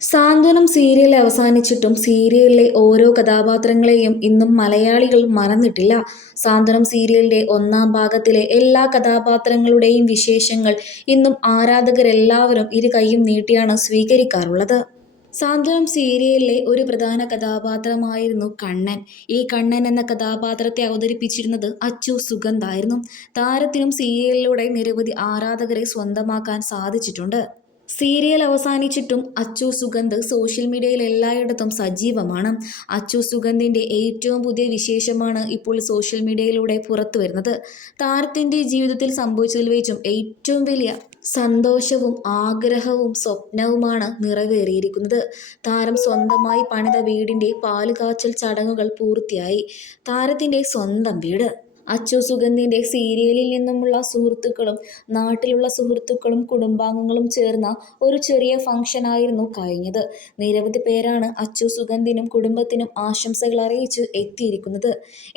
സാന്ത്വനം serial അവസാനിച്ചിട്ടും സീരിയലിലെ ഓരോ കഥാപാത്രങ്ങളെയും ഇന്നും മലയാളികൾ മറന്നിട്ടില്ല. സാന്ത്വനം സീരിയലിന്റെ ഒന്നാം ഭാഗത്തിലെ എല്ലാ കഥാപാത്രങ്ങളുടെയും വിശേഷങ്ങൾ ഇന്നും ആരാധകരെല്ലാവരും ഇരു കൈയും നീട്ടിയാണ് സ്വീകരിക്കാറുള്ളത്. സാന്ത്വനം സീരിയലിലെ ഒരു പ്രധാന കഥാപാത്രമായിരുന്നു കണ്ണൻ. ഈ കണ്ണൻ എന്ന കഥാപാത്രത്തെ അവതരിപ്പിച്ചിരുന്നത് അച്ചു സുഗന്ധായിരുന്നു. താരത്തിനും സീരിയലിലൂടെ നിരവധി ആരാധകരെ സ്വന്തമാക്കാൻ സാധിച്ചിട്ടുണ്ട്. സീരിയൽ അവസാനിച്ചിട്ടും അച്ചു സുഗന്ധ് സോഷ്യൽ മീഡിയയിൽ എല്ലായിടത്തും സജീവമാണ്. അച്ചു സുഗന്ധിന്റെ ഏറ്റവും പുതിയ വിശേഷമാണ് ഇപ്പോൾ സോഷ്യൽ മീഡിയയിലൂടെ പുറത്തു വരുന്നത്. താരത്തിന്റെ ജീവിതത്തിൽ സംഭവിച്ചതിൽ വെച്ചും ഏറ്റവും വലിയ സന്തോഷവും ആഗ്രഹവും സ്വപ്നവുമാണ് നിറവേറിയിരിക്കുന്നത്. താരം സ്വന്തമായി പണിത വീടിന്റെ പാലുകാച്ചൽ ചടങ്ങുകൾ പൂർത്തിയായി. താരത്തിന്റെ സ്വന്തം വീട്. അച്ചു സുഗന്ധിന്റെ സീരിയലിൽ നിന്നുമുള്ള സുഹൃത്തുക്കളും നാട്ടിലുള്ള സുഹൃത്തുക്കളും കുടുംബാംഗങ്ങളും ചേർന്ന ഒരു ചെറിയ ഫംഗ്ഷനായിരുന്നു കഴിഞ്ഞത്. നിരവധി പേരാണ് അച്ചു സുഗന്ധിനും കുടുംബത്തിനും ആശംസകൾ അറിയിച്ച് എത്തിയിരിക്കുന്നത്.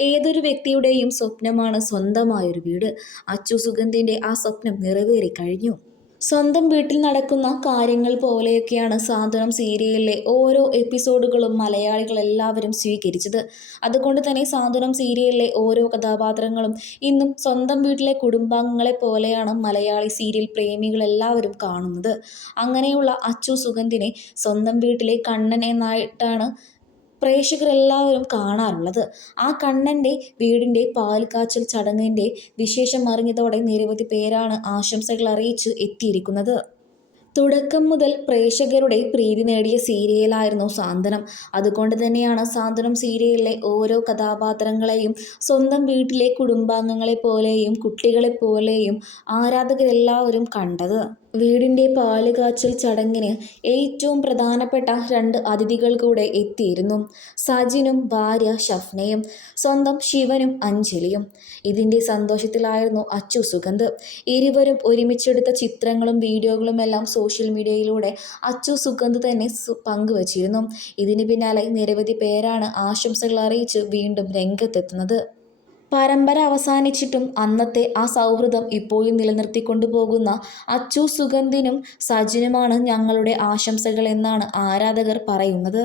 ഏതൊരു വ്യക്തിയുടെയും സ്വപ്നമാണ് സ്വന്തമായൊരു വീട്. അച്ചു സുഗന്ധിന്റെ ആ സ്വപ്നം നിറവേറിക്കഴിഞ്ഞു. സ്വന്തം വീട്ടിൽ നടക്കുന്ന കാര്യങ്ങൾ പോലെയൊക്കെയാണ് സാന്ത്വനം സീരിയലിലെ ഓരോ എപ്പിസോഡുകളും മലയാളികൾ എല്ലാവരും സ്വീകരിച്ചത്. അതുകൊണ്ട് തന്നെ സാന്ത്വനം സീരിയലിലെ ഓരോ കഥാപാത്രങ്ങളും ഇന്നും സ്വന്തം വീട്ടിലെ കുടുംബാംഗങ്ങളെ പോലെയാണ് മലയാളി സീരിയൽ പ്രേമികളെല്ലാവരും കാണുന്നത്. അങ്ങനെയുള്ള അച്ചു സുഗന്ധിനെ സ്വന്തം വീട്ടിലെ കണ്ണൻ എന്നായിട്ടാണ് പ്രേക്ഷകരെല്ലാവരും കാണാറുള്ളത്. ആ കണ്ണൻ്റെ വീടിൻ്റെ പാൽക്കാച്ചൽ ചടങ്ങിൻ്റെ വിശേഷം അറിഞ്ഞതോടെ നിരവധി പേരാണ് ആശംസകൾ അറിയിച്ച് എത്തിയിരിക്കുന്നത്. തുടക്കം മുതൽ പ്രേക്ഷകരുടെ പ്രീതി നേടിയ സീരിയലായിരുന്നു സാന്ത്വനം. അതുകൊണ്ട് തന്നെയാണ് സാന്ത്വനം സീരിയലിലെ ഓരോ കഥാപാത്രങ്ങളെയും സ്വന്തം വീട്ടിലെ കുടുംബാംഗങ്ങളെ പോലെയും കുട്ടികളെ പോലെയും ആരാധകരെല്ലാവരും കണ്ടത്. വീടിൻ്റെ പാലുകാച്ചൽ ചടങ്ങിന് ഏറ്റവും പ്രധാനപ്പെട്ട 2 അതിഥികൾ കൂടെ എത്തിയിരുന്നു. സജിനും ഭാര്യ ഷഫ്നയും, സ്വന്തം ശിവനും അഞ്ജലിയും. ഇതിൻ്റെ സന്തോഷത്തിലായിരുന്നു അച്ചു സുഗന്ധ്. ഇരുവരും ഒരുമിച്ചെടുത്ത ചിത്രങ്ങളും വീഡിയോകളുമെല്ലാം സോഷ്യൽ മീഡിയയിലൂടെ അച്ചു സുഗന്ധ് തന്നെ പങ്കുവച്ചിരുന്നു. ഇതിന് പിന്നാലെ നിരവധി പേരാണ് ആശംസകൾ അറിയിച്ച് വീണ്ടും രംഗത്തെത്തുന്നത്. പരമ്പര അവസാനിച്ചിട്ടും അന്നത്തെ ആ സൗഹൃദം ഇപ്പോഴും നിലനിർത്തിക്കൊണ്ടുപോകുന്ന അച്ചു സുഗന്ധിനും സജിനുമാണ് ഞങ്ങളുടെ ആശംസകൾ എന്നാണ് ആരാധകർ പറയുന്നത്.